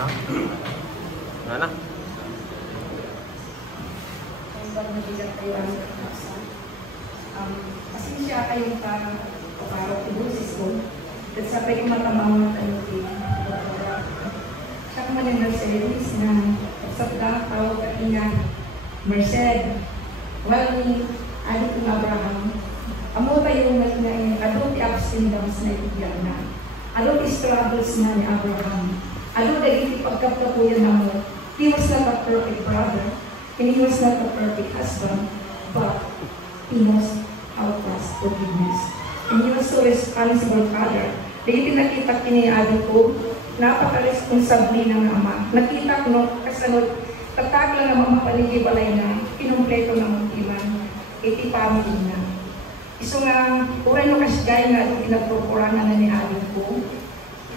Mana? Pasensya kayong para tibusis ko. At sa pwede matamawang tanutin. Siya kung malang Mercedes na sa tawag ka ina Merced. Well, ni adik ng Abraham, amo tayo na adult abstinence na ibigyan na. Adult struggles na ni Abraham. Adult dahil ipagkaptapuyan na mo. He was not a perfect brother. And he was not a perfect husband. But he knows how to ask forgiveness. And he was so responsible father. Dahil pinakita kiniadik ko, napaka-responsable ng ama. Nakita ko no, kasanod, tatag lang ang mga panigibalay na kinumpleto ng iman. Iti family na. Iso nga, uray no kasigay nga ito pinagpupuranan na ni adik ko.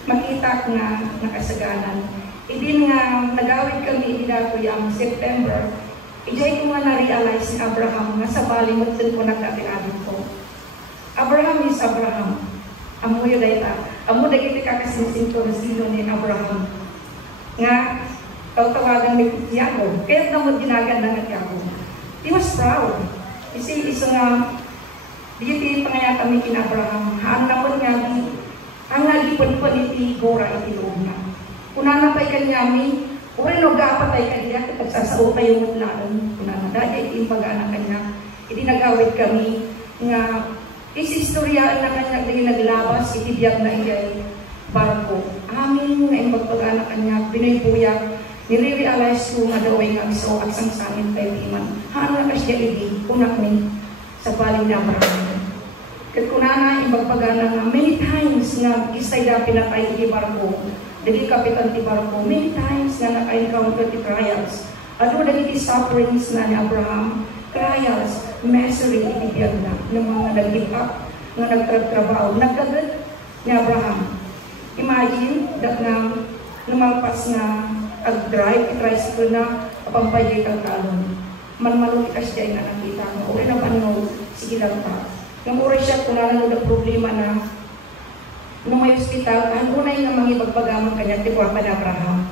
Makita ko nga nakasaganan. Idin nga nagawid kami ida ko yung September. Ijay ko nga na-realize ni Abraham nga sa balimot din ko nagkatinabit ko. Abraham is Abraham. Amo yun dahil amo dahil kakasinsing ko na sino ni Abraham. Nga, tawagan ni Yago. Kaya naman ginaganda nga Yago. He was proud. Kasi iso nga, di pangayata mi kin Abraham. Haan naman nga, ang nalipon po ni Gora itilog na. Kunana pa'y kanyami, uray no gapatay kanya, kapag sasao kayo mutlaan, kunana dahil itin pag-anak kanya, iti nagawid kami, nga isistoryaan na kanya dahil naglabas, itibiyag na iyay barko. Amin nga yung pag-anak kanya, pinaypuyak, nire-realize ko nga daw ay nga iso at sangsangin tayo iman. Haan na kasya iti, kunak ni sa baling na Abraham. Kat kunana yung pagpagana nga, many times nga istay da pinatay iti barko, dahil kapitan ti barko, many times nga naka-encounter ti trials. Ano dahil iti sufferings na ni Abraham, trials, misery iti biyag na, ng mga nag-give-up, nga nagtrabaho, nagkagad ni Abraham. Imagine, that na lumalpas nga ag-drive, i-tricycle na, kapampayay kang kalon. Man-manong ikasya na nakita mo, uri na paano, sige lang pa. Nang uri siya, kung nalang na problema na, nung may hospital, ang unay nga mangibagbagamang kanya, tibuha pa na Abraham.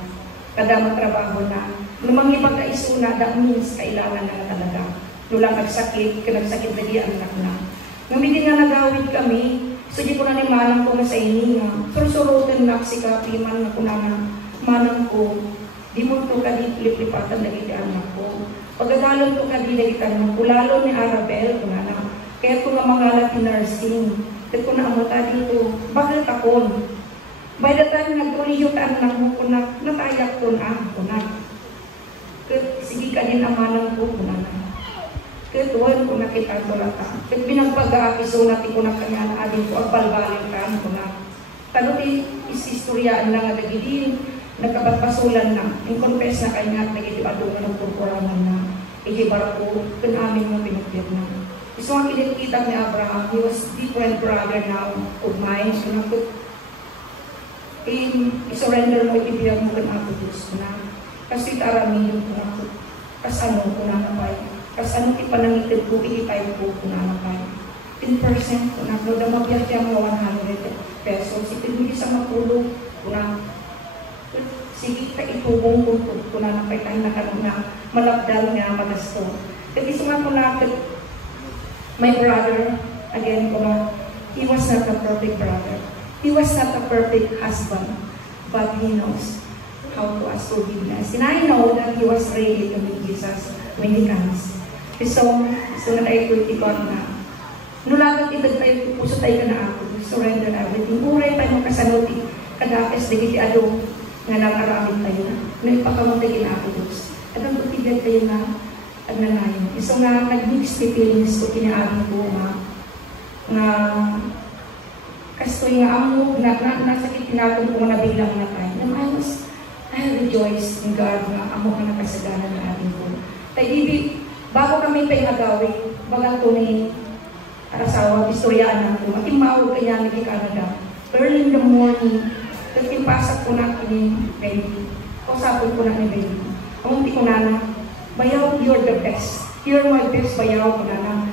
Kada magtrabaho na. Nung mangibagkaisuna, that means kailangan na talaga. Nulang nagsakit, nagsakit na di ang anak na. Nung hindi nga nagawid kami, so di ko na ni manang ko na sa ini nga. Surusurutin na si kapiman na kunana, manang ko, di mo ito ka di lip-lipatan na di anak ko. Pagkadalon ko ka di na itanong ko, lalo ni Arabel, kunana. Kaya ko nga mangalat ni nursing. Kaya ko na amata dito, bakit ako? By the time nag-uliyot ang anak mo, kunak, natayak ko na, kunak. Kaya sige ka din amanang ko, kunana. Kaya tuwan ko nakita ko lang ka. Kaya binagpag-aapiso natin ko na kanya na adin ko, agbalbalin ka, kunak. Talo di is-istoryaan na nga nagiging, nagkabatpasulan na. Yung confess na kanya at nagiging adungan ng purpuraman na ihibar ko, kung amin mo pinagpiyat na. So ang kinikita ni Abraham, he was different brother now of mine. So nakot, i-surrender mo, ibiyag mo kung ako Diyos na. Kasi itaramin yung kung ako, kas ano, kung nanapay. Kas ano ipanangitid ko, ikipay ko kung nanapay. 10% kung ako, na mabiyag siya mo 100 pesos. Hindi sa matulog, kung ako. Sige, itubong kung nanapay tayo na malabdal nga magasto. Kasi suma kung nakit, my brother, again, he was not a perfect brother. He was not a perfect husband, but he knows how to ask forgiveness. And I know that he was ready to meet Jesus when he comes. So na tayo kultipan na. Nulagat itag tayo, puso tayo ka na ako, surrender everything. Uray tayo makasanuti, kadakes, digiti adong, nga nakaramit tayo na. Nagpakamantay na ako, Diyos. At ang tutibyan tayo na, at nanayon. So nga, nag-mix the feelings ko, kinaabing ko nga kastoy nga amo, nasakit tinatong ko na biglang na tayo. I rejoice in God nga amo ka nakasaganan na ating ko. Tayo ibig, bago kami tayo nagawin, bagang tunay asawa, istoryaan na ko, matimawag kaya naging Canada. Early in the morning, nagtimpasak ko na kini baby. Kausapin ko na ni baby. Ang hindi ko na bayaw, you're the best. You're my best, bayaw ko na.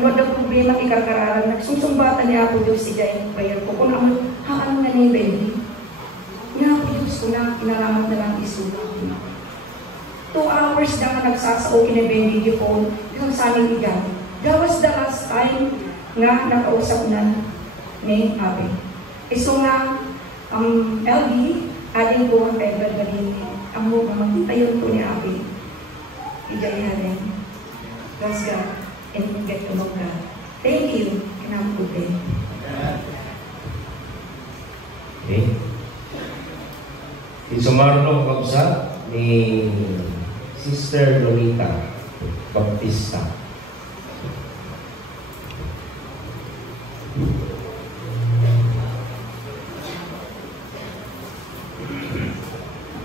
No the problema ikarkararan, nagsusumbatan niya ako doon si Jai prayer ko. Kung ano, haan na ni baby. Nga ako gusto na, kinaramat na lang isulat. 2 hours na nga nagsasao kinabeng video phone, isang saling bigan. That was the last time nga nakausap na ni Abi. Iso nga, LB, adding ko ang pebble na din ang mga tayo ko ni Abi. Ijayahan. Bless God and get to know God. Thank you. Kinamputin. Okay. Isumarno kabsa ni Sister Lolita Baptista.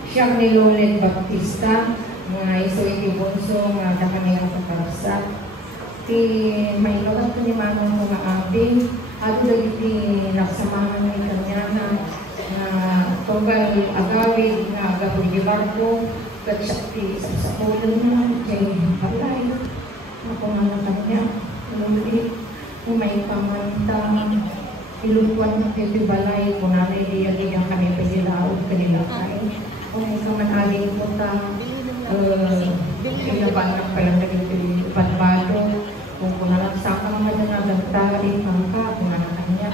Siya ni Lolet Baptista, nga iso iti bunso nga kami ang kakarsa. Ti may lawat ko ni Manong mga abing, at iti nagsamahan ni kanya na tunggal agawid nga agawid di barko, katsak ti sa ulo na, jay balay. Ako nga na kanya, lumuli, may pamantang ilungkwan ng ti balay, kung nanay diya kami pagdilaod kanila kain. Kung ikaw man aling punta, ilaban ng palang naging panbado, kung nalagsaka naman na nagtari, pangka, kung kanya.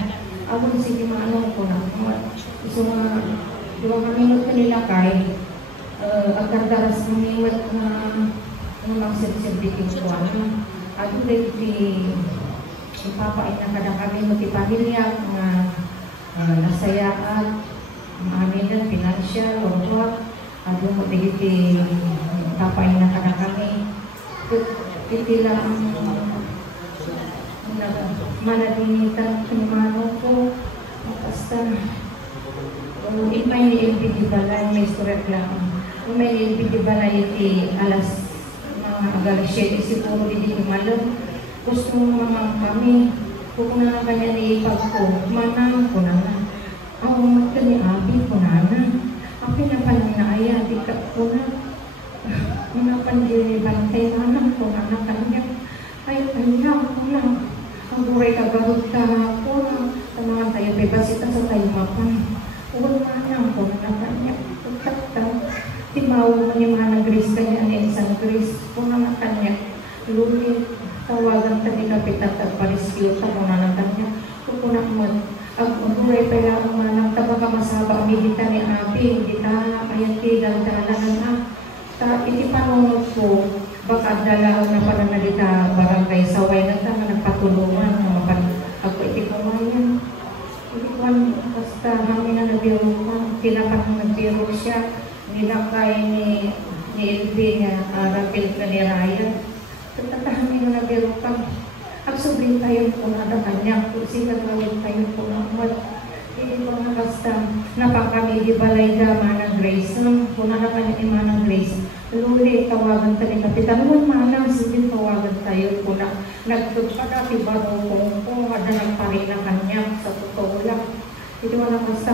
Ako sige maano ko na. So, 2 minute kanila kay, agkardaras ng miwat na magsirbikin ko. At ulit ipapain na kada kami magkipamilya na nasayaan, amin na financial or what, at yung matigiti ipapain na kada kami. Titila ang manadinitan ng mano ko, basta may LPD balay, may storek lang. May LPD balay iti alas alas 7 siguro hindi kumalam. Gusto naman kami, kung na kanya ni Pagko, manang ko na. Ako magka ni Abi ko na. Ako pinapalang na aya, di ka ko na. Manapandiyo ni Bantay naman ko na kanya. Ay, kanya ko na. Ang buray kagarot ka ako na. Tanawan tayo, pebasita sa tayo mapan. Uwan manang ko na kanya. Pagkakta, timawag mo yung mga nag-gris kanya ni isang gris. Kung na kanya, luli, tawagan ka ni Kapitan at Parisio sa muna ng kanya. Kukunak mo, ang buray pa lang manang tabaga masaba ang hihita ni Abi. Hindi ta, ayan tigang dalanan na. Iti panunod ko, baka dalaw na pananalita barangay saway na tama nagpatulungan na ako iti kumayan. Iti kumayan, basta kami na nabiro ka, tinapang nagbiro siya, nilakay ni Elvin na rapil ka ni Ryan. Tatatahan na nabiro ka. Ang sobring tayo po na kanya, kung sinagawin tayo po na hindi ko na basta napakami di balay da Manang Grace. Kung na kanya ni Manang Grace, luli, tawagan tayo ni Kapitan. Nung Manang, sige tawagan tayo po na nagpagpagati ba daw kung madalang pa rin na kanya sa totoo lang. Hindi ko na basta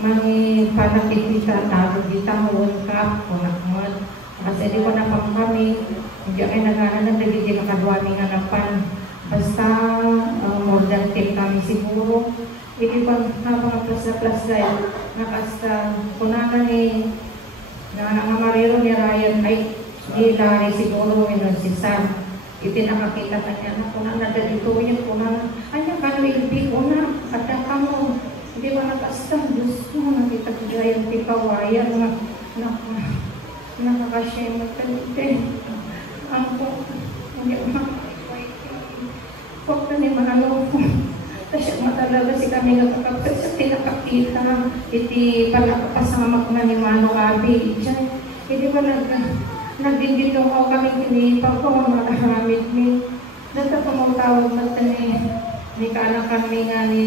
mangi panakikita tayo di tahon ka po na kumad. Kasi di ko na pang kami, hindi ay naghahanap, hindi nakadwami nga napan. Basta more than 10 kami siguro. Hindi pa napaka-plus dahil nakasta kunanan ni nangangamarero ni Ryan ay di Larry siguro yun si Sam. Itinakakita kanya na kunanan na dito yung kunanan. Ay nakano ilbi ko na kata ka mo. Hindi ba nakasta? Diyos mo nakita ko dahil yung pikawayan na nakakasya yung magkalite. Ang po, hindi huwag na ni manalo ko. Kasi matalaga si kami nakakapit sa tinakakita. Iti palakapasama ko na ni Mano Abi. Hindi ba nagdindito ko kami kinipag ko makaharamit ni. Data pa mong tawag na ni kaanak kami nga ni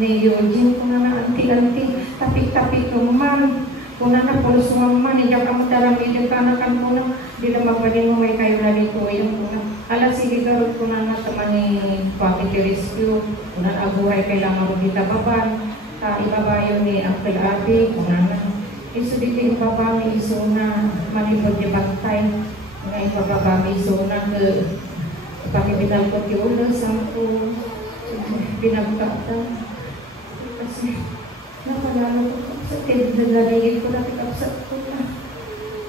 Eugene. Kung na anti-anti, tapik-tapik yung man. Kung na napulos mo man, hindi ka mataramid yung kanakan ko na. Hindi na mabalin mo may kayo na dito yung kuna. Alas sige garot ko na naman ni Quality Rescue. Kung na abuhay kailangan mo dita baban. Ibabayo ni Uncle Abi. Kung na iso dito yung babami iso na manipod ni Bantay. Nga ibababami iso na pakibital ko ti ulo. Sampo binagkata. Kasi kapatid na laligid ko na kapsat ko na.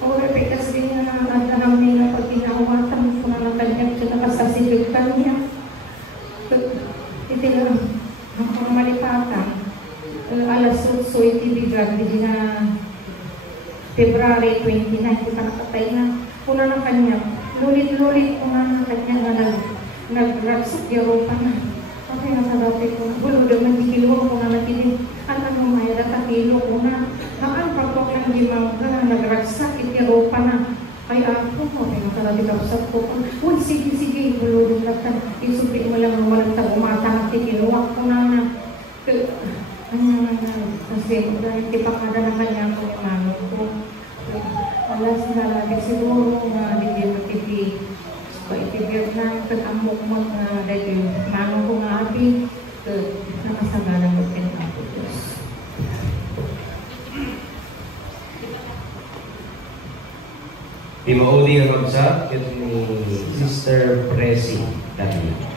O repetas din na kami na pag ginawatan ko na ng kanyang kinakasasilugtan niya. Ito lang, ang malipatan. Alas 8, iti bigag, di na February 29, kita nakatay na. Kuna ng kanya, lulit-lulit kuna ng kanya na nag-ragsak Europa na. Okay, nasa dati ko na. Bulod ang nagkikilo ko na nakinig. Ang anong mayroon takilo ko na. Haan pagpok ng limang na nag-ragsak Europa na. Ay ako, okay, nasa dati kapsat ko. Uy, sige, bulod ang latan. Isupin mo lang walang tagumata na kikinuwak ko na na. Kasi dahil tipakada na kanya ang manong ko. Alas na lagi siguro na hindi matiti. Paitibir na katamok mo na dahil manong ko nga api. Nakasagana mo pinaka Diyos. Di maudi ang magsa, yun ni Sister Presi Dali.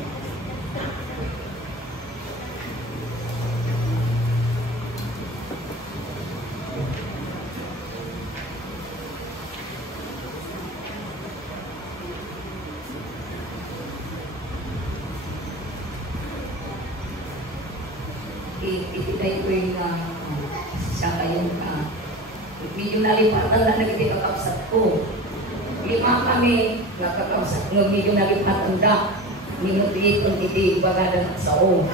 Ititay ko yung siya kayong medyo nalipatan na nagkikakapsat ko. 5 kami nakakapsat ng medyo nalipatan da. Minuti itong iti bagadan at sao.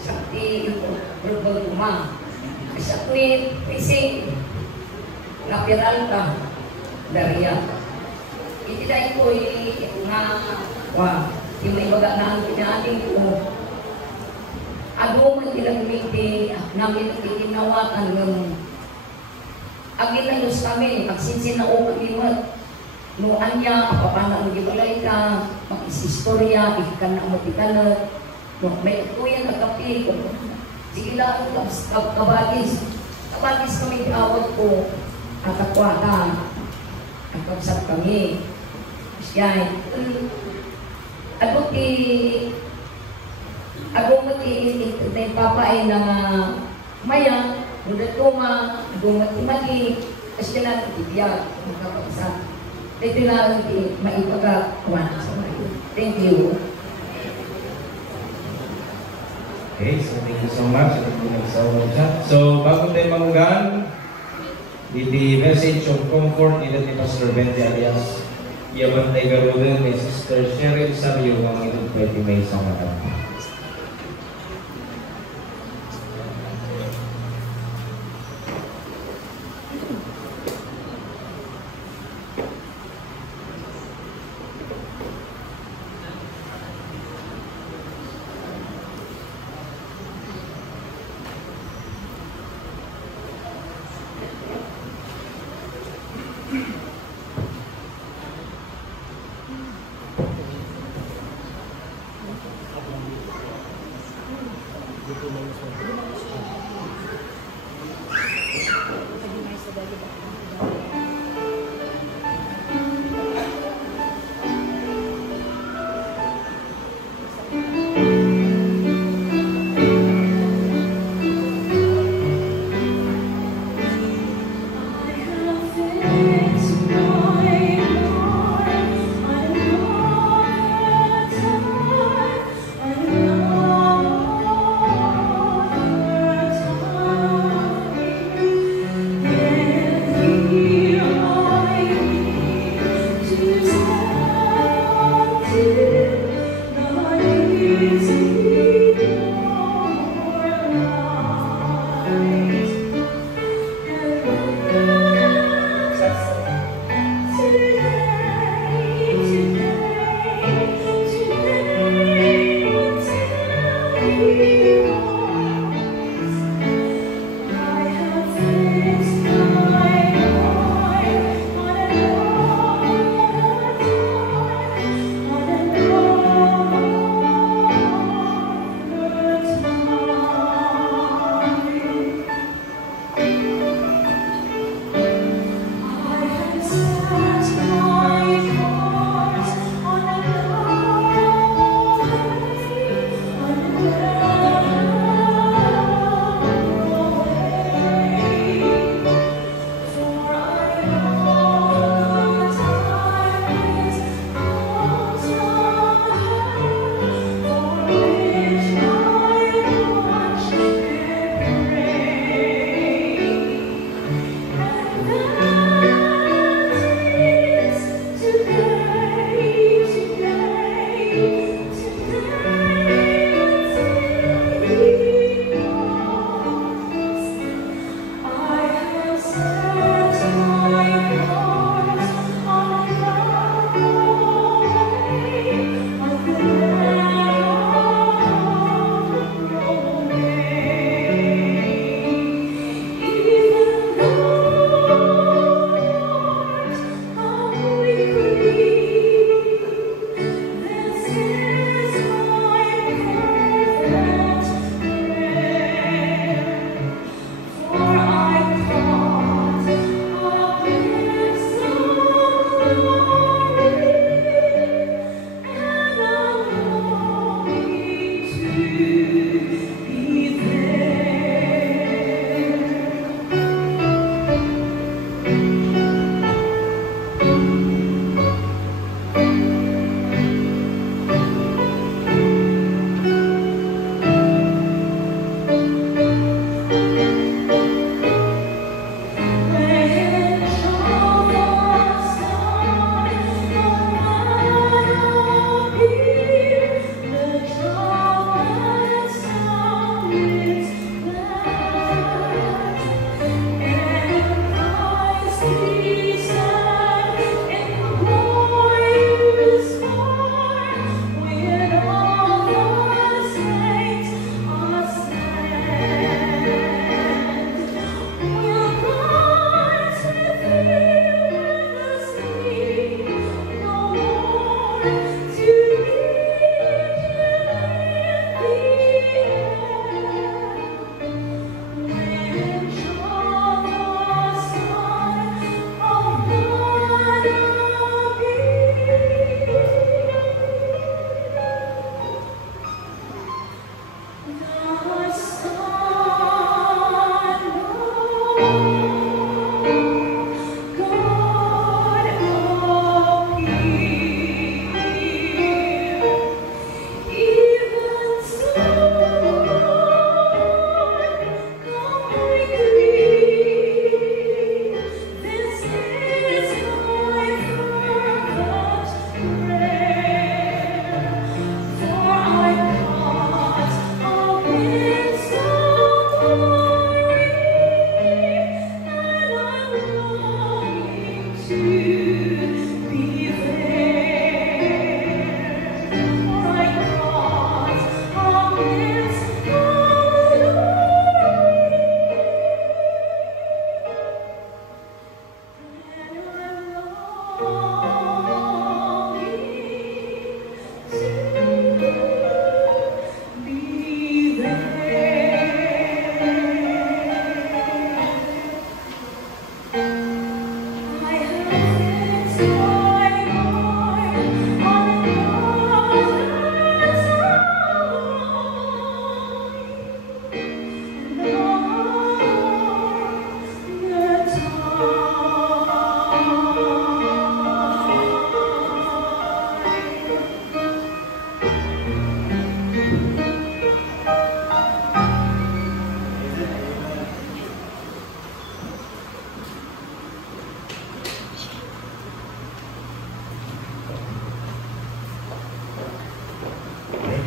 Sakti yung berbang rumah. Sa tuwin, kasi napiral ka dari yan. Ititay ko yung yung may baga na ang pinaating ko. Ado man ilang miti namin itinawatan ng aginayos kami, magsinsin na o kamiwat. Noon niya, papana mo gibalay ka, mag-istorya, ikan na matikalat. May tuyan na kapi ko. Sige lang, kabagis. Kabagis kami awat ko, nakakwata. Nagkapsat kami. Siya, ako mati papa ay na maya, muda tuma, gumati mali, kasi na itibiyag, magkakapsa. Ito na hindi maipagawa sa mga. Thank you. Okay, so thank you so much. So, bago tayo manggan, the message of comfort nila ni Pastor Benji alias Yaman tayo garudan ni Sister Cheryl Sabio ang itong pwede may isang matang.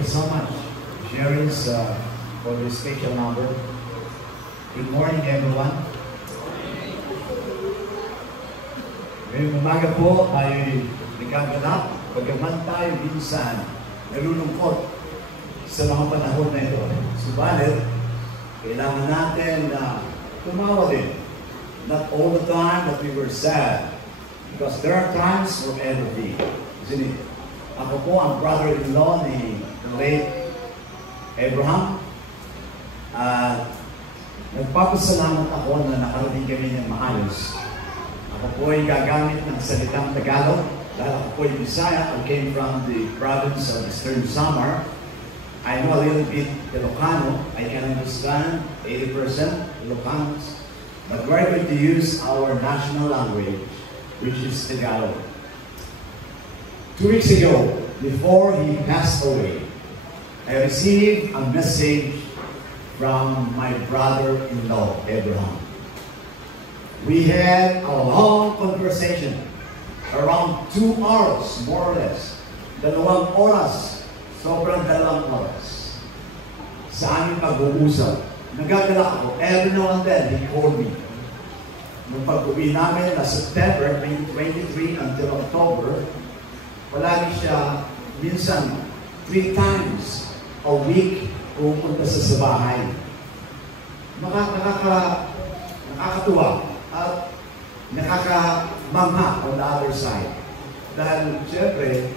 you so much, Sherry's, for this special number. Good morning, everyone. Ngayong umaga po ay nagaganap, bagaman tayo minsan nalulungkot sa mga panahon na ito. Subalit, kailangan natin na tumawa din. Not all the time that we were sad, because there are times for everything. Isn't it? Ako po ang brother-in-law ni the late Abraham. Nagpapasalamat ako na nakarating kami ng maayos. Ako po ay gagamit ng salitang Tagalog dahil ako po ay Bisaya. I came from the province of Eastern Samar. I know a little bit Ilocano. I can understand 80% Ilocanos. But we're going to use our national language, which is Tagalog. 2 weeks ago, before he passed away, I received a message from my brother-in-law, Abraham. We had a long conversation, around 2 hours, more or less. 2 oras, sobrang 2 oras. Sa aming pag-uusap, nagagalak ako. Every now and then, he called me. Nung pag-uwi namin na September 2023 until October, palagi siya, minsan, 3 times a week pupunta sa bahay. Nakakatuwa at nakakamangha on the other side. Dahil, siyempre,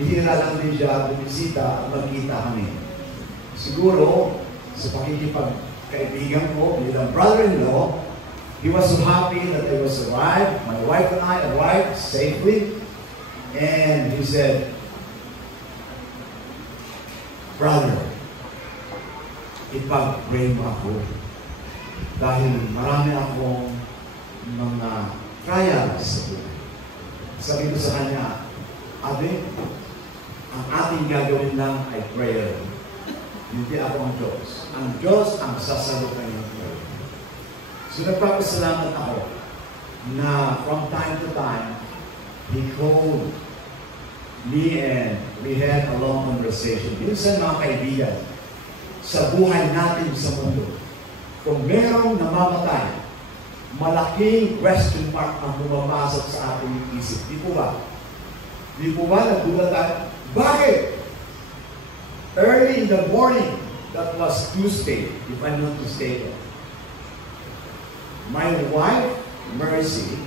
bihira lang din siya bumisita at magkita kami. Siguro, sa pakikipagkaibigan ko bilang brother-in-law, he was so happy that I was arrived. My wife and I arrived safely. And he said, "Brother, ipag-pray mo ako dahil marami akong mga trials sa buhay." Sabi ko sa kanya, "Ate, ang ating gagawin lang ay prayer. Hindi ako ang Diyos. Ang Diyos ang sasagot ng iyong prayer." So nagpapasalamat ako na from time to time, he called me and we had a long conversation. Minsan mga kaibigan, sa buhay natin sa mundo, kung merong namamatay, malaking question mark ang pumapasok sa ating isip. Di po ba? Di po ba nagulat tayo? Bakit? Early in the morning, that was Tuesday, if I'm not mistaken. My wife, Mercy,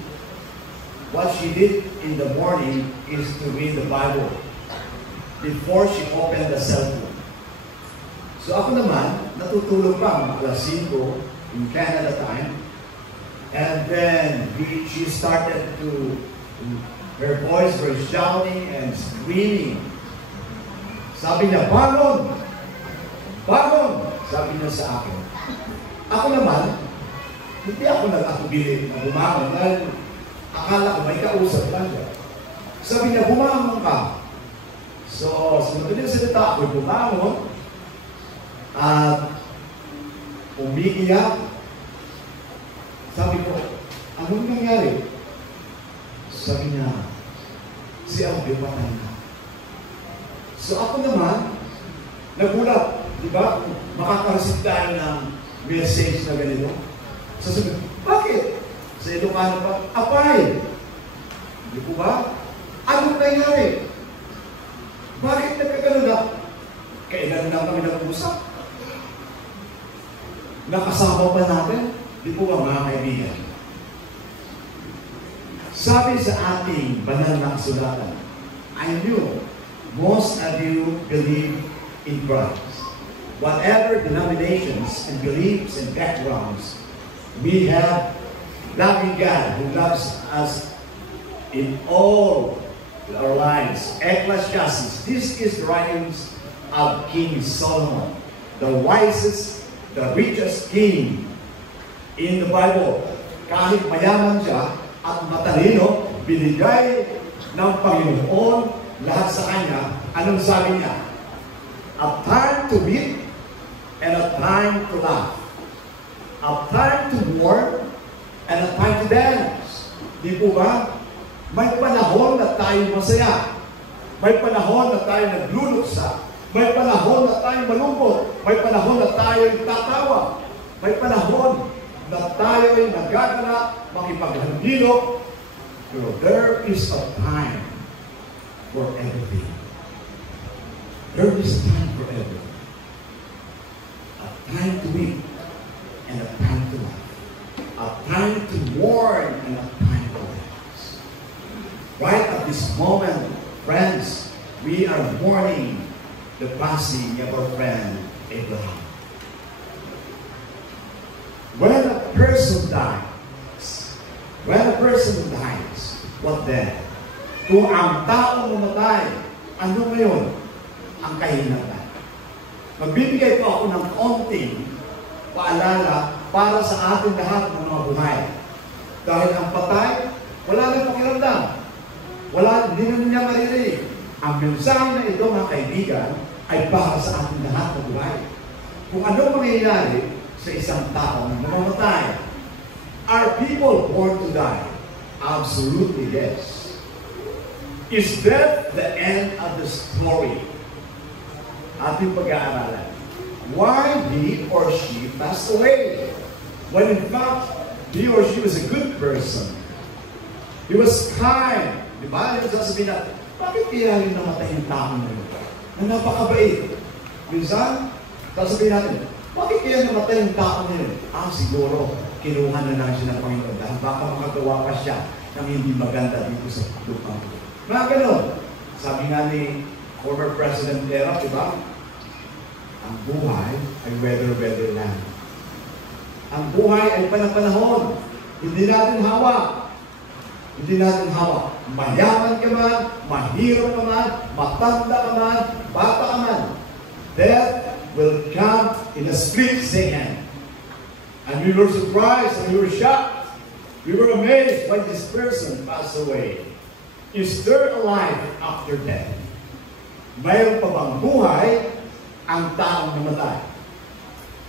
what she did in the morning is to read the Bible before she opened the cell phone. So ako naman, natutulog pa mga alas 5 in Canada time. And then she started to, her voice were shouting and screaming. Sabi niya, "Bangon! Bangon!" Sabi niya sa akin. Ako naman, hindi ako nag-atubili na bumangon dahil akala ko may kausap lang siya. Sabi niya, "Bumangon ka." So, sunod niya salita, ako'y bumangon at umiiyak. Sabi ko, "Anong nangyari?" Sabi niya, "Si Alvin patay na." So ako naman, nagulat. Di ba? Makakareceive tayo ng message na ganito. Sasabi, "Bakit?" Sa Ilocano pa, "Apay." Di po ba? Anong nangyari? Bakit nagkagano na? Kailan lang kami nag-usap? Nakasama pa natin? Di po ba mga kaibigan? Sabi sa ating banal na kasulatan, I knew most of you believe in Christ. Whatever denominations and beliefs and backgrounds, we have loving God who loves us in all our lives. Ecclesiastes, this is the writings of King Solomon, the wisest, the richest king in the Bible. Kahit mayaman siya at matalino, binigay ng Panginoon lahat sa kanya. Anong sabi niya? A time to weep and a time to laugh. A time to mourn and a time to dance. Di po ba? May panahon na tayo masaya. May panahon na tayo nagluluksa. May panahon na tayong malungkot. May panahon na tayo'y tatawa. May panahon na tayo'y nagaganap, makipaghandilo. Pero there is a time for everything. There is time for everything. A time to weep and a time to laugh. A time to mourn and a time to dance. Right at this moment, friends, we are mourning the passing of our friend Abraham. When a person dies, what then? Kung ang taong namatay, ano ngayon ang kahinatan? Magbibigay po ako ng konting paalala para sa ating lahat ng mga buhay. Dahil ang patay, wala nang pakiramdam. Hindi na niya maririnig. Ang mensahe na ito, mga kaibigan, ay para sa ating lahat ng buhay. Kung ano mangyayari sa isang tao na namamatay, are people born to die? Absolutely yes. Is that the end of the story? Ating pag-aaralan. Why he or she passed away? When in fact, he or she was a good person. He was kind. Di ba? Di ba sasabihin natin, bakit kaya yung namatay yung tao na yun? Na napakabait. Minsan, sasabihin natin, bakit kaya namatay yung tao na yun? Siguro, kinuha na lang siya ng Panginoon dahil baka makagawa pa siya ng hindi maganda dito sa lupa. Mga ganon. Sabi nga ni former President Lera, di ba? Ang buhay ay weather lang. Ang buhay ay panahon. Hindi natin hawak. Mayaman ka man, mahirap ka man, matanda ka man, bata ka man. Death will come in a split second. And we were surprised and we were shocked. We were amazed when this person passed away. Is there a life after death? Mayroon pa bang buhay ang taong namatay?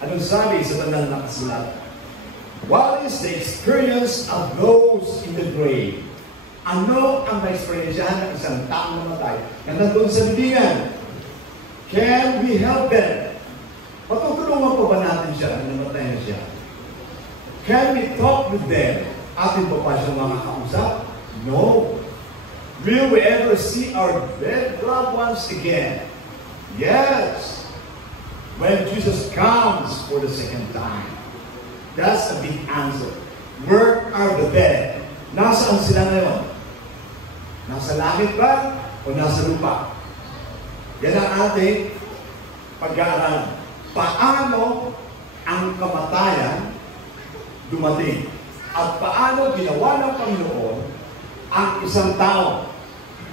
Anong sabi sa banal na kasulatan? What is the experience of those in the grave? Ano ang ma-experiensyahan ng isang taong namatay na nandun sa libingan? Can we help them? Matutulungan pa ba natin siya na namatay na siya? Can we talk with them? Atin ba pa siyang mga kausap? No. Will we ever see our dead loved ones again? Yes. When Jesus comes for the second time. That's a big answer. Where are the dead? Nasaan sila ngayon? Nasa langit ba? O nasa lupa? Yan ang ating pag-aaralan. Paano ang kamatayan dumating? At paano ginawa ng Panginoon ang isang tao?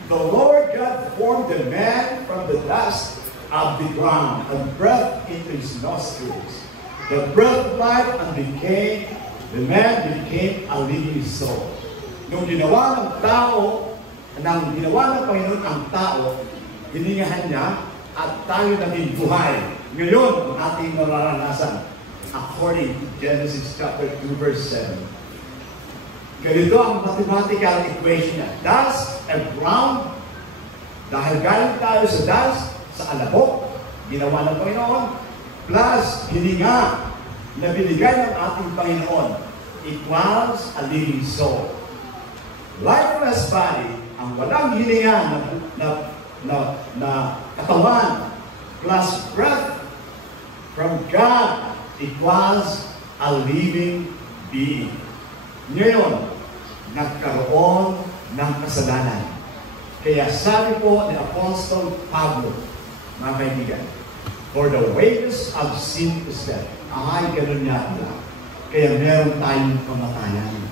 The Lord God formed the man from the dust of the ground and breathed into his nostrils the breath of life, and the man became a living soul. Nung ginawa ng Panginoon ang tao, hiningahan niya at tayo naging buhay. Ngayon, ang ating nararanasan, according to Genesis chapter 2, verse 7. Ganito ang mathematical equation niya. Dust and ground, dahil galing tayo sa dust, sa alabok, ginawa ng Panginoon, plus hininga na binigay ng ating Panginoon equals a living soul. Lifeless body, ang walang hininga na katawan plus breath from God equals a living being. Ngayon, nagkaroon ng kasalanan. Kaya sabi po ni Apostle Pablo, mga kaibigan, for the wages of sin is death. Ay, ganun nga pala. Kaya meron tayong kamatayan.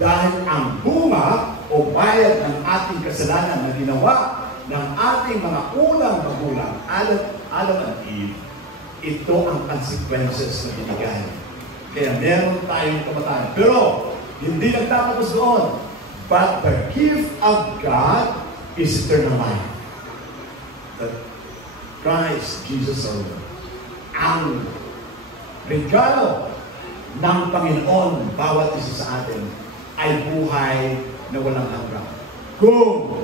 Dahil ang bunga o bayad ng ating kasalanan na ginawa ng ating mga unang magulang, Adam and Eve, ito ang consequences na binigay. Kaya meron tayong kamatayan. Pero, hindi nagtatapos doon. But the gift of God is eternal life. That Christ Jesus our Lord. Ang regalo ng Panginoon bawat isa sa atin ay buhay na walang hanggan. Kung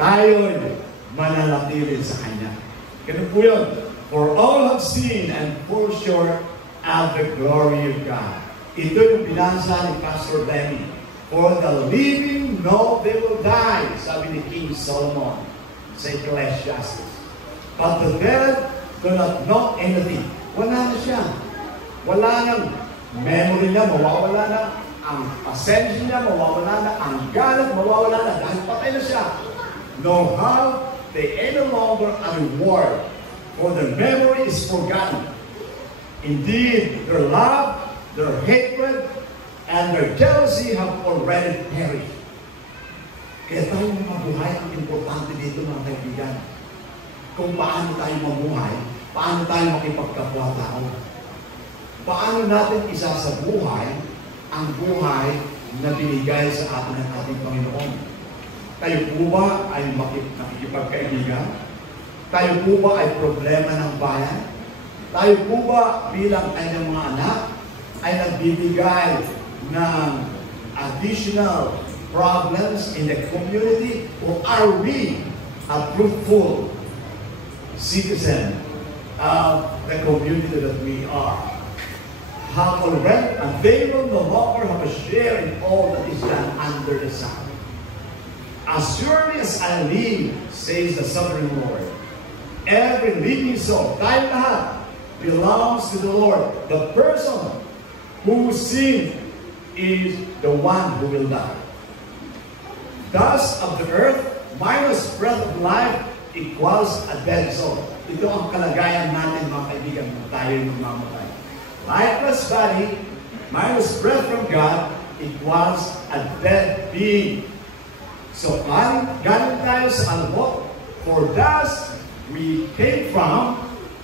tayo'y mananatili sa Kanya. Ganun po yun. For all have seen and fall short of the glory of God. Ito yung binasa ni Pastor Benny. For the living know they will die, sabi ni King Solomon sa Ecclesiastes. But the dead do not know anything. Wala na siya. Wala nang memory niya, mawawala na. Ang pasensya niya, mawawala na. Ang galit, mawawala na. Dahil patay na siya. No how they any longer a reward, for their memory is forgotten. Indeed, their love, their hatred, and their jealousy have already perished. Kaya tayo mabuhay, ang importante dito mga kaibigan. Kung paano tayo mabuhay, paano tayo makipagkapwa-tao. Paano natin isa sa buhay ang buhay na binigay sa atin ng ating Panginoon. Tayo po ba ay makikipagkaibigan? Tayo po ba ay problema ng bayan? Tayo po ba bilang kanyang mga anak ay nagbibigay ng additional problems in the community? Or are we a fruitful citizen of the community that we are? Have already, and they will no longer have a share in all that is done under the sun. As surely as I live, says the sovereign Lord, every living soul, tayo lahat, belongs to the Lord. The person who sins is the one who will die. Dust of the earth minus breath of life equals a dead soul. Ito ang kalagayan natin mga kaibigan kung tayo mamamatay. Lifeless body minus breath from God equals a dead being. So, galing tayo sa alabok, for dust we came from,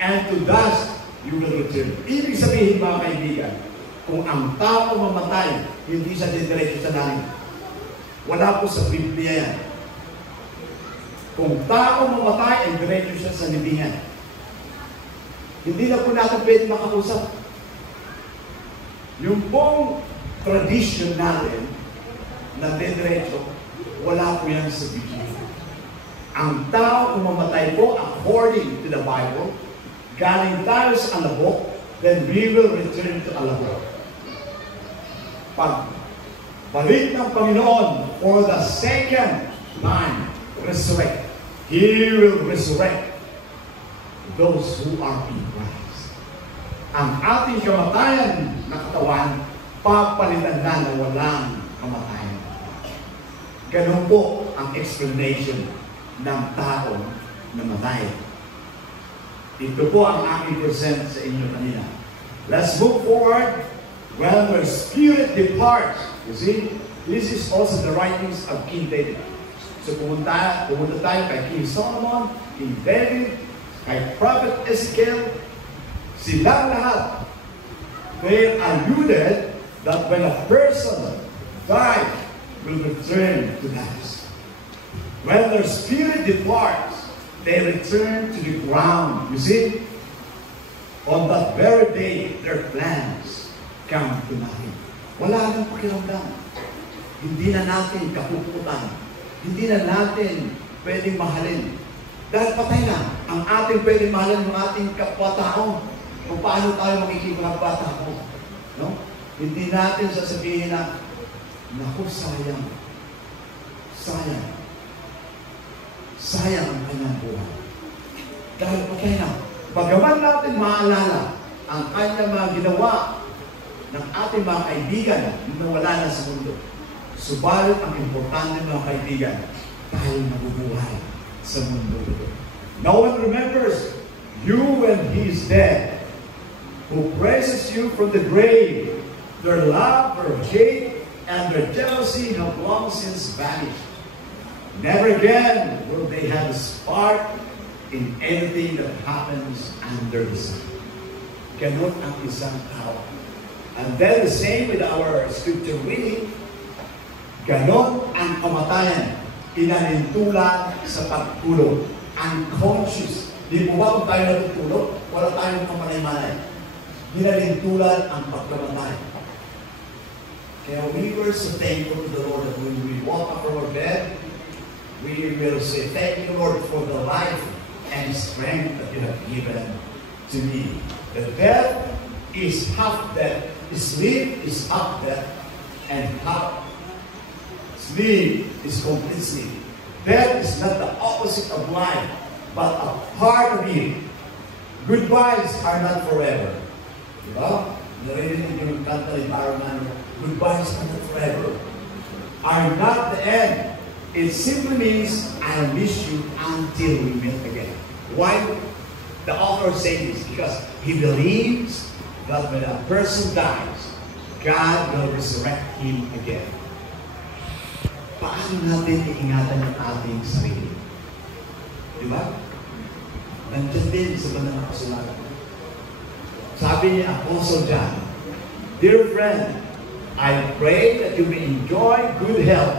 and to dust you will return. Ibig sabihin mga kaibigan, kung ang tao mamatay, hindi siya didiretso sa langit. Wala po sa Biblia yan. Kung tao mamatay, ay diretso siya sa libingan. Hindi na po natin pwede makausap. Yung pong tradition natin na didiretso, wala po yan sa Biblia. Ang tao kung mamatay po, according to the Bible, galing tayo sa alabok, then we will return to alabok. Pag balik ng Panginoon for the second time, resurrect. He will resurrect those who are in Christ. Ang ating kamatayan na katawan, papalitan na na walang kamatayan. Ganun po ang explanation ng tao na matay. Ito po ang aking present sa inyo kanina. Let's move forward. When the spirit departs, you see, this is also the writings of King David. So pumunta tayo kay King Solomon, King David, kay Prophet Ezekiel. Silang lahat, they alluded that when a person dies, will return to dust. When their spirit departs, they return to the ground. You see? On that very day, their plans come to nothing. Wala nang pakiramdam. Hindi na natin kapuputan. Hindi na natin pwedeng mahalin. Dahil patay na ang ating pwedeng mahalin ng ating kapwa-tao. Kung paano tayo makikipagpata ko. No? Hindi natin sasabihin na, naku, sayang. Sayang. Sayang ang kanyang buhay. Dahil patay na. Bagaman natin maalala ang kanyang mga ginawa ng ating mga kaibigan na wala na sa mundo. Subalit ang importante mga kaibigan, tayo nabubuhay sa mundo ito. No one remembers you when he is dead, who praises you from the grave. Their love, their hate, and their jealousy have long since vanished. Never again will they have a spark in anything that happens under the sun. Ganun ang isang tao. And then the same with our scripture reading, ganon ang kamatayan, inalintulan sa pagtulog, unconscious. Di po ba kung tayo natutulog, wala tayong kamalay-malay. Inalintulan ang pagkamatay. Kaya we were so thankful to the Lord that when we walk up from our bed, we will say, thank you, Lord, for the life and strength that you have given to me. The death is half death, sleep is half death, and half sleep is complete sleep. Death is not the opposite of life, but a part of it. Goodbyes are not forever. Diba? Narinig yung kanta ni Barman, goodbyes are not forever. Are not the end. It simply means, I'll miss you until we meet again. Why the author says this? Because he believes that when a person dies, God will resurrect him again. Paano natin iingatan ang ating sarili? Diba? Nandiyan din sa banal na kasulatan. Sabi ni Apostle John, "Dear friend, I pray that you may enjoy good health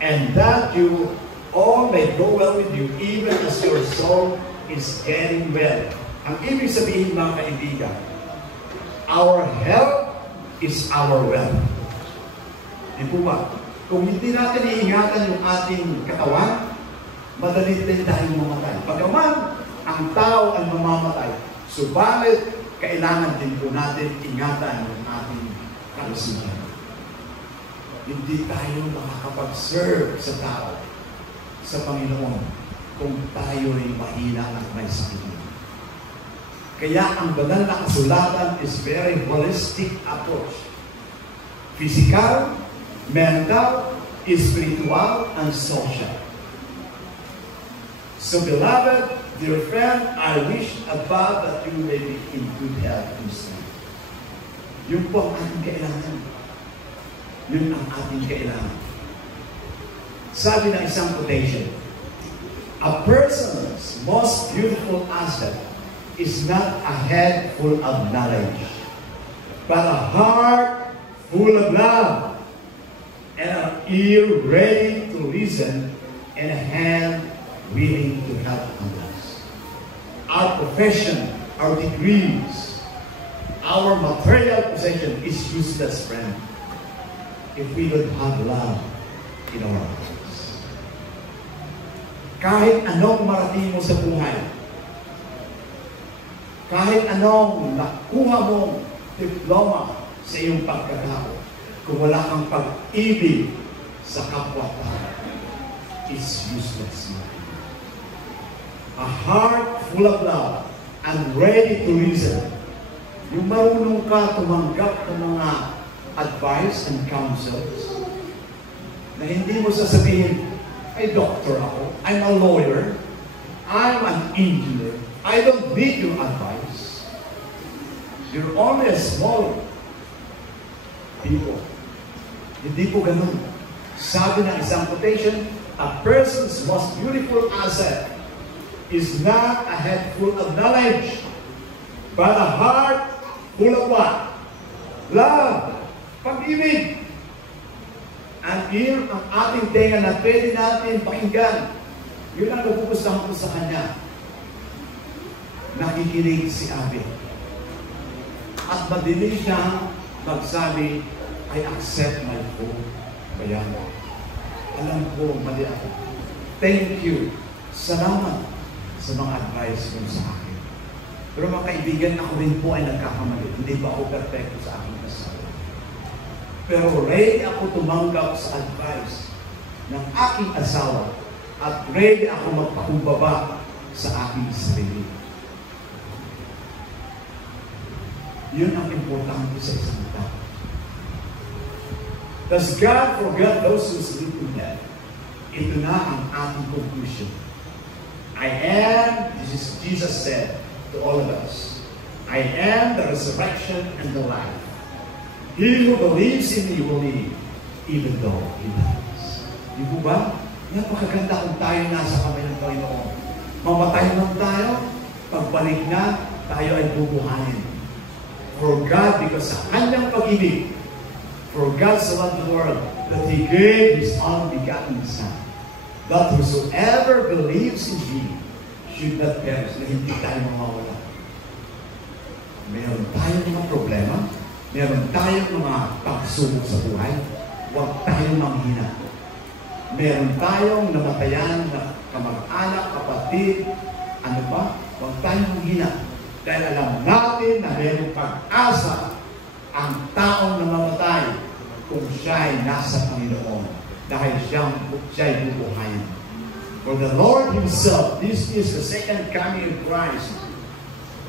and that you all may go well with you even as your soul is getting well." Ang ibig sabihin, mga kaibigan, our health is our wealth. Di po ba? Kung hindi natin iingatan yung ating katawan, madali din tayong mamatay. Bagaman ang tao ang mamamatay, subalit kailangan din po natin ingatan yung ating kalusugan. Hindi tayo makakapag-serve sa tao, sa Panginoon, kung tayo'y mahina at may sakit. Kaya ang banal na kasulatan is very holistic approach. Physical, mental, spiritual, and social. So beloved, dear friend, I wish above that you may be in good health and strength. Yun po ang ating kailangan. Yun ang ating kailangan. Sabi ng isang quotation, a person's most beautiful asset is not a head full of knowledge, but a heart full of love, and an ear ready to listen, and a hand willing to help others. Our profession, our degrees, our material possession is useless, friend, if we don't have love in our hearts. Kahit anong marating mo sa buhay, kahit anong nakuha mong diploma sa iyong pagkatao, kung wala kang pag-ibig sa kapwa-tao, it's useless. A heart full of love and ready to listen. Yung marunong ka tumanggap ng mga advice and counsels, na hindi mo sasabihin, ay doctor ako, I'm a lawyer, I'm an engineer, I don't need your advice. You're only a small people. Hindi po ganun. Sabi ng isang quotation, a person's most beautiful asset is not a head full of knowledge, but a heart full of what? Love. Pag-ibig. Ang ear, ang ating tenga na pwede natin pakinggan. Yun ang napupustahan ko sa kanya. Nakikinig si Abby. At madali siyang magsabi, I accept my fault. Bayan. Alam ko, mali ako. Thank you. Salamat sa mga advice mo sa akin. Pero mga kaibigan, ako rin po ay nagkakamali. Hindi ba ako perfecto sa aking kasama? Pero ready ako tumanggap sa advice ng aking asawa at ready ako magpakumbaba sa aking sarili. Yun ang importante sa isang tao. Does God forget those who sleep in death? Ito na ang ating conclusion. I am, this is Jesus said to all of us, I am the resurrection and the life. He who believes in me will live, even though he dies. Di po ba? Napakaganda kung tayo nasa kamay ng Panginoon. Mamatay man tayo, pagbalik na, tayo ay bubuhayin. For God, because sa kanyang pag-ibig, for God so loved the world, that He gave His only begotten Son, that whosoever believes in Him should not perish, na hindi tayo mawawala. Meron tayong mga problema, meron tayong mga pagsubok sa buhay, huwag tayong manghina. Meron tayong namatayan na kamag-anak, kapatid, Ano ba? Huwag tayong manghina. Dahil alam natin na mayroong pag-asa ang taong namamatay kung siya ay nasa Panginoon. Dahil siya'y bubuhayin. For the Lord Himself, this is the second coming of Christ.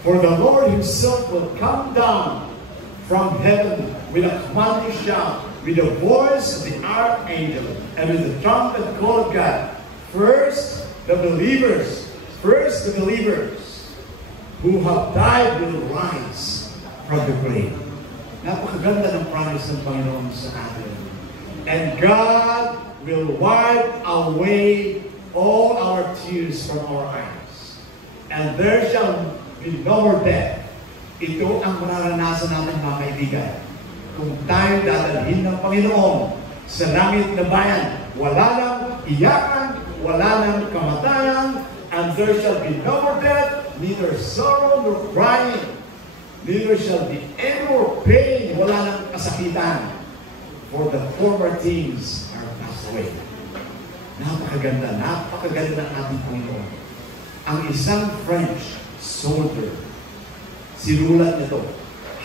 For the Lord Himself will come down from heaven with a commanding shout, with the voice of the archangel, and with the trumpet call of God. First, the believers who have died will rise from the grave. Napakaganda ng promise ng Panginoon sa atin. And God will wipe away all our tears from our eyes. And there shall be no more death. Ito ang mararanasan natin, mga kaibigan. Kung tayo dadalhin ng Panginoon sa langit na bayan, wala nang iyakan, wala nang kamatayan, and there shall be no more death, neither sorrow nor crying, neither shall be any more pain, wala nang kasakitan, for the former things are passed away. Napakaganda ng ating Panginoon. Ang isang French soldier, sinulat nito,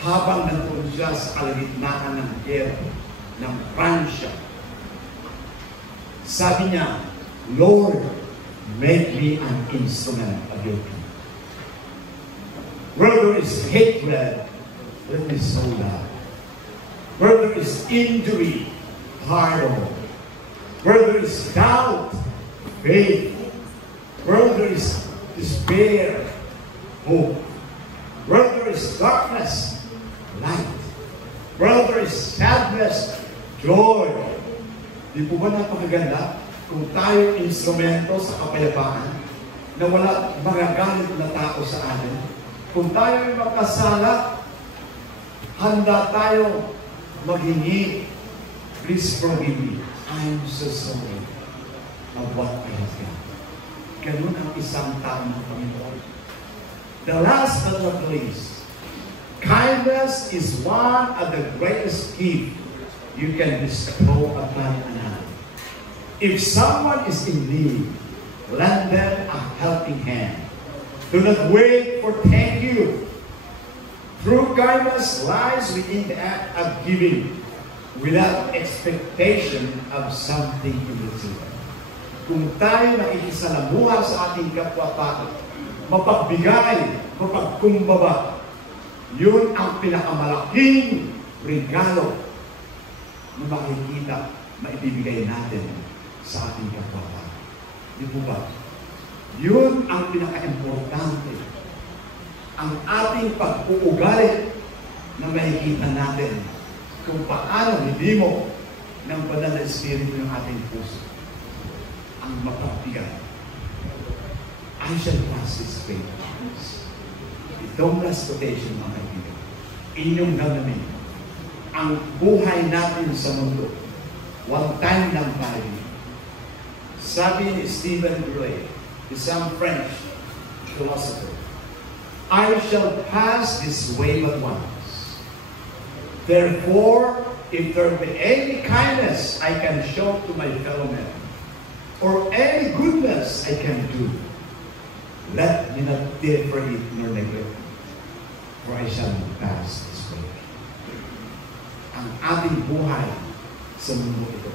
habang nandun siya sa kalagitnaan ng gera ng Pransya. Sabi niya, Lord, make me an instrument of your peace. Where there is hatred, let me sow love. Where there is injury, pardon. Where there is doubt, faith. Where there is despair, hope. Where there is darkness, light. Where there is sadness, joy. Di po ba napakaganda kung tayo instrumento sa kapayapaan na wala magagalit na tao sa atin? Kung tayo ay makasala, handa tayo maghingi, please forgive me. I am so sorry of what I have done. Ganun ang isang tao ng Panginoon. The last but not least, kindness is one of the greatest gifts you can bestow upon another. If someone is in need, lend them a helping hand. Do not wait for thank you. True kindness lies within the act of giving without expectation of something in return. Kung tayo nakikisalamuha sa ating kapwa-tao, mapagbigay, mapagkumbaba, yun ang pinakamalaking regalo na makikita, maibibigay natin sa ating kapwa-tao. Di po ba? Yun ang pinaka-importante. Ang ating pag-uugali na makikita natin kung paano hidimo ng banal na espiritu ng ating puso ang mapagbigay. I shall pass this way. Itong last quotation, mga kaibigan, inyong gagawin ang buhay natin sa mundo. One time lang tayo. Sabi ni Stephen Gray, isang French philosopher, I shall pass this way but once. Therefore, if there be any kindness I can show to my fellow men, or any goodness I can do, let me not defer it nor neglect it, for I shall pass this way. Ang ating buhay sa mundo ito,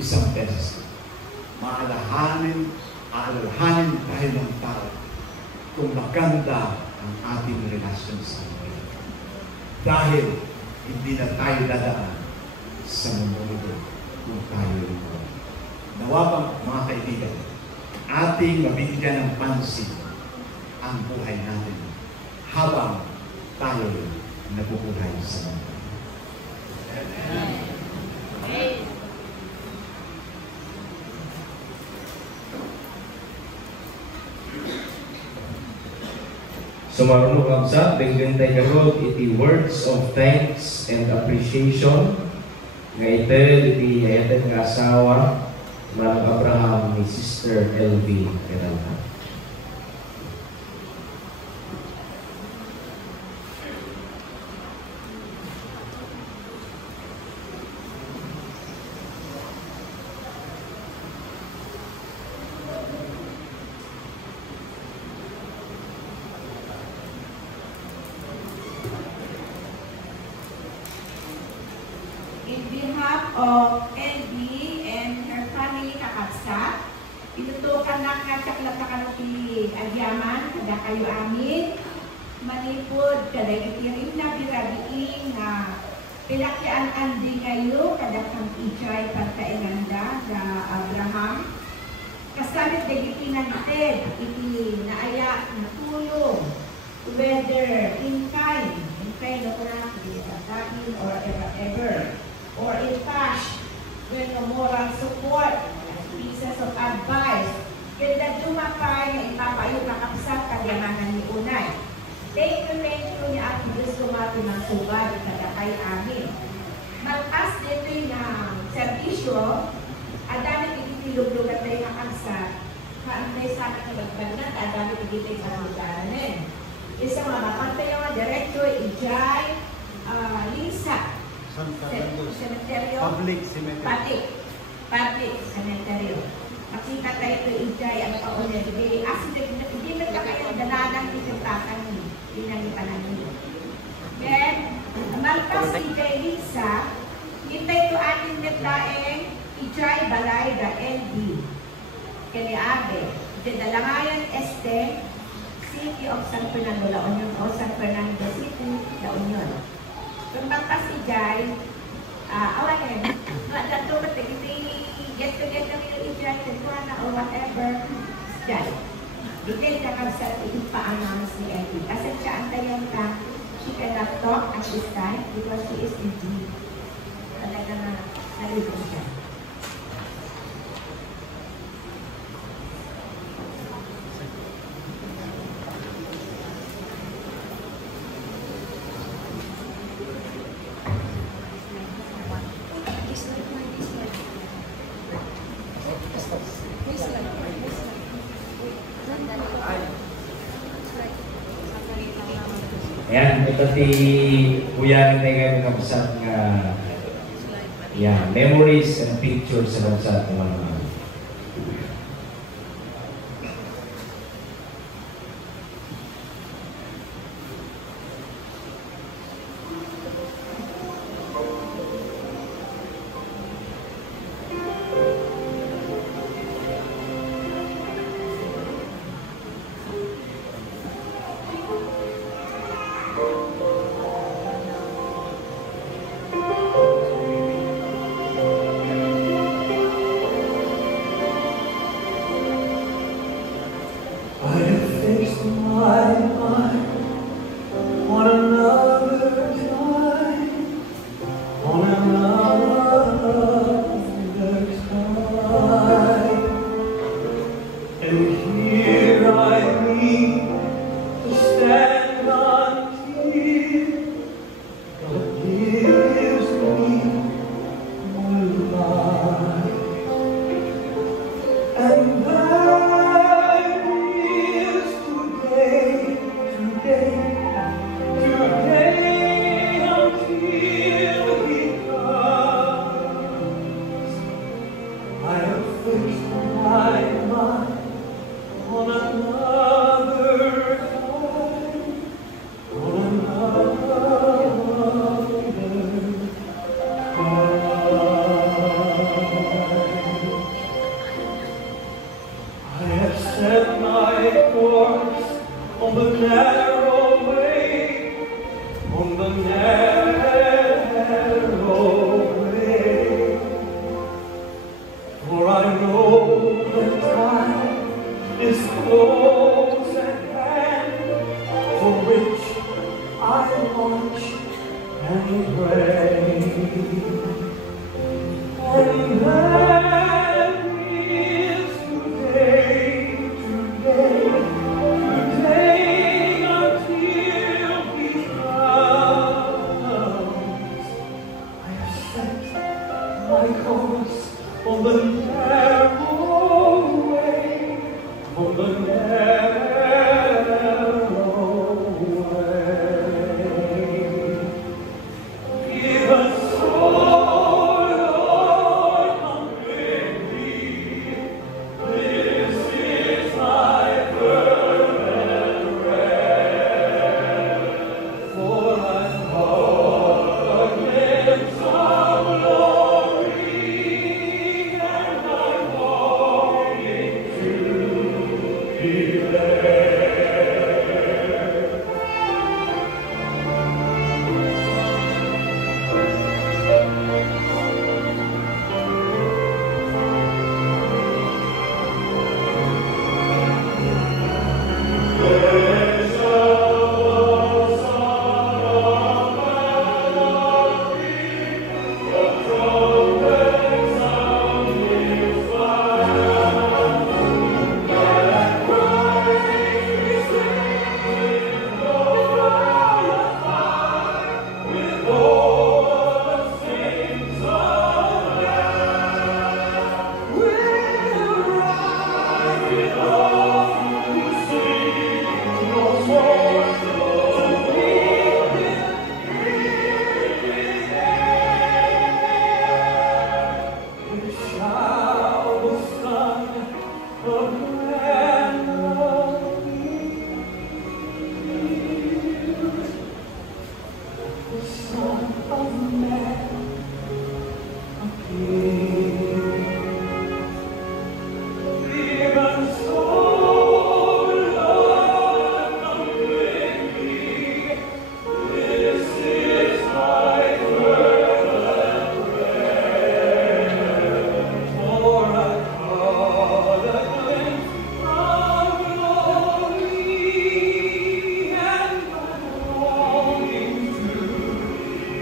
isang beses. Aalalahanin tayo ng tao kung maganda ang ating relasyon sa mundo. Dahil hindi na tayo dadaan sa mundo ito kung tayo ito. Nawabang mga kaibigan, ating mabigyan ng pansin ang buhay natin habang tayo nabubuhay sa mundo. Sumarunong kabsa, bigyan tayo garot iti words of thanks and appreciation nga iti ayatan nga asawa Manang Abraham ni Sister LV Peralta. of NB and her family kakabsat. Inutukan na katsaklap na kanuti agyaman, kada kayo amin. Manipod, kada itirin na birabiing na pilakyaan andi kayo, kada kang ichay pagkainanda na Abraham. Kasamit dagitinan natin, iti naaya na tulong, whether in kind na kurang, kain or ever, or in cash, when no moral support, pieces of advice, ganda dumapay na ipapayo kakapsat kadyamanan ni Unay. Thank you ni Ate Diyos kumati ng subad kada kay amin. Malkas dito ng serbisyo, at dami tigitilog-log at tayo kakapsat, kaantay sa akin na magbanat, at dami tigitay sa magdaranin. Isa mga mapantay yung direkto, Ijay, Lisa, Cemeterio, Public Cemetery. Public Cemeterio. Makita tayo ito, Ijay, ang paulit. Hindi mo ka kayo daladang isiptakan niyo. Pinalipanan niyo. Then, malkas si Ijay Lisa, itay ito atin nitlaeng Ijay Balay da ND. Kaya Abe, Dalangayan Este, City of San Fernando, La Union, o San Fernando City, La Union. Kung malkas si Ijay, awanin, dato ba get together with Ijay, Tetuana, or whatever, Ijay. Detail ka kang sa ipaannounce ni Eddie. Kasi siya antayan ka, she cannot talk at this time because she is in deep. Talaga na nalibong siya. Ayan, ito si Kuya Nitay ng kapsat nga memories and pictures sa kapsat ng mga Give us, oh Lord,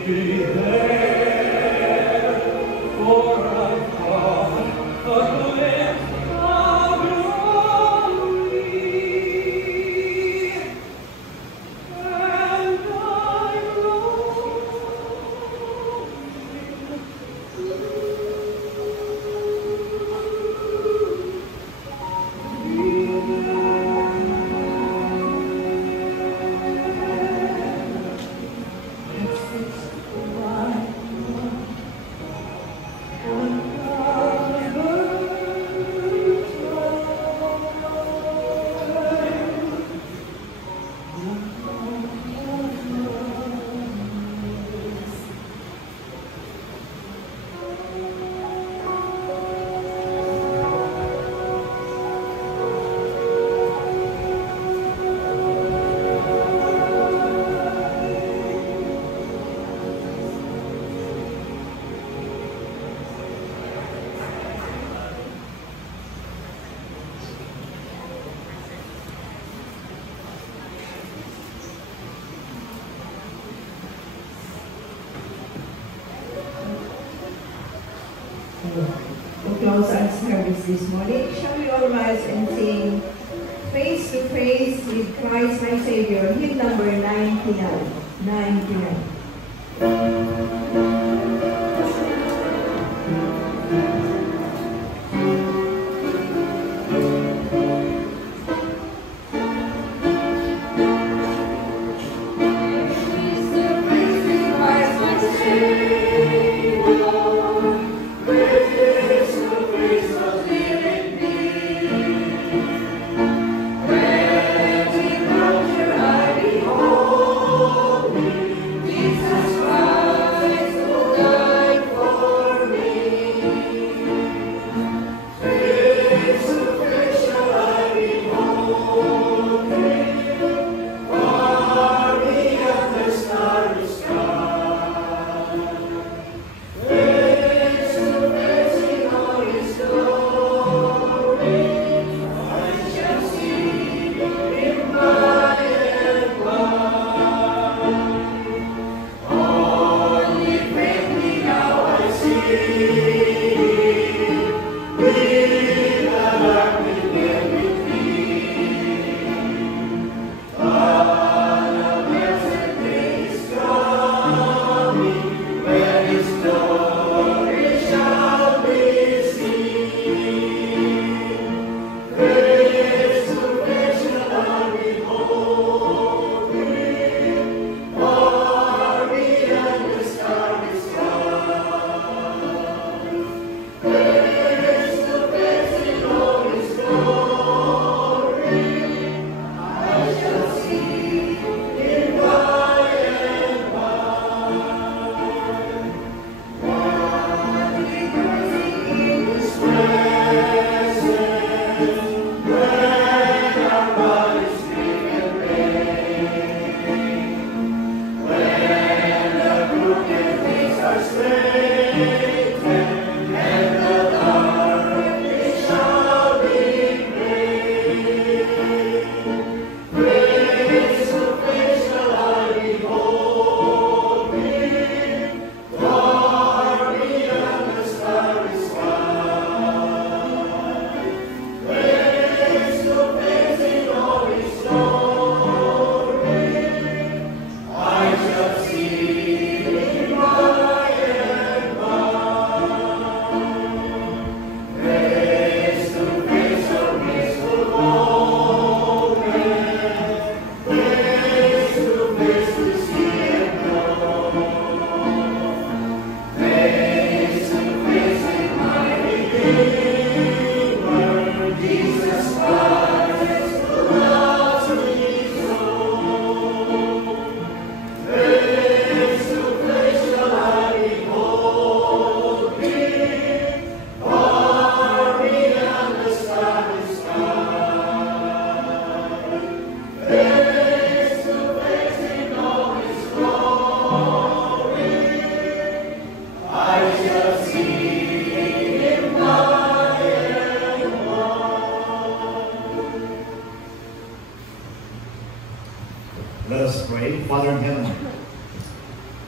To close our service this morning, shall we all rise and sing Face to Face with Christ my Savior, hymn number 99. 99.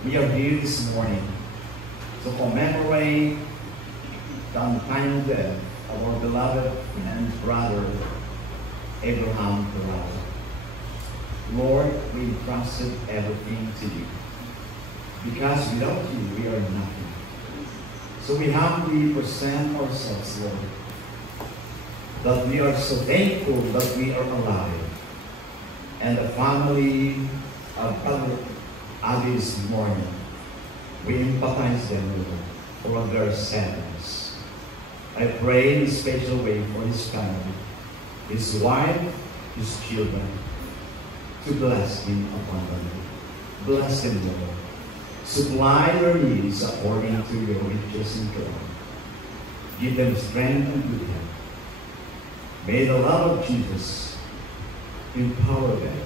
we are here this morning to commemorate the untimely death of our beloved and brother, Abraham Peralta. Lord, we entrusted everything to you, because without you, we are nothing. So we humbly present ourselves, Lord, that we are so thankful that we are alive. And the family of Brother Adi this morning, we empathize them, Lord, for their sadness. I pray in a special way for his family, his wife, his children, to bless him abundantly. Bless them, Lord. Supply their needs according to your riches and glory. Give them strength and good health. May the love of Jesus empower them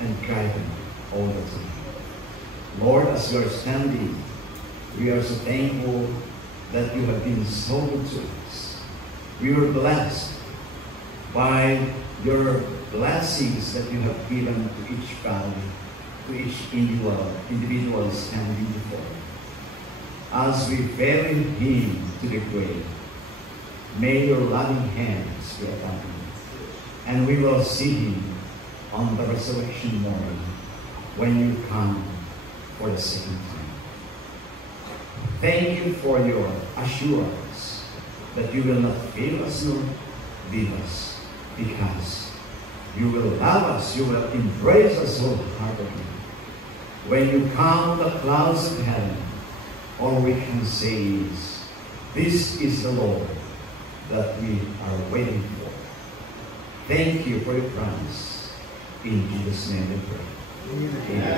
and guide them all the time. Lord, as we are standing, we are so thankful that you have been so good to us. We were blessed by your blessings that you have given to each family, to each individual standing before you. As we bury him to the grave, may your loving hands be upon him, and we will see him on the resurrection morning when you come for the second time. Thank you for your assurance that you will not fail us nor leave us, because you will love us, you will embrace us wholeheartedly. When you count the clouds of heaven, all we can say is, this is the Lord that we are waiting for. Thank you for your promise. In Jesus' name we pray. Amen.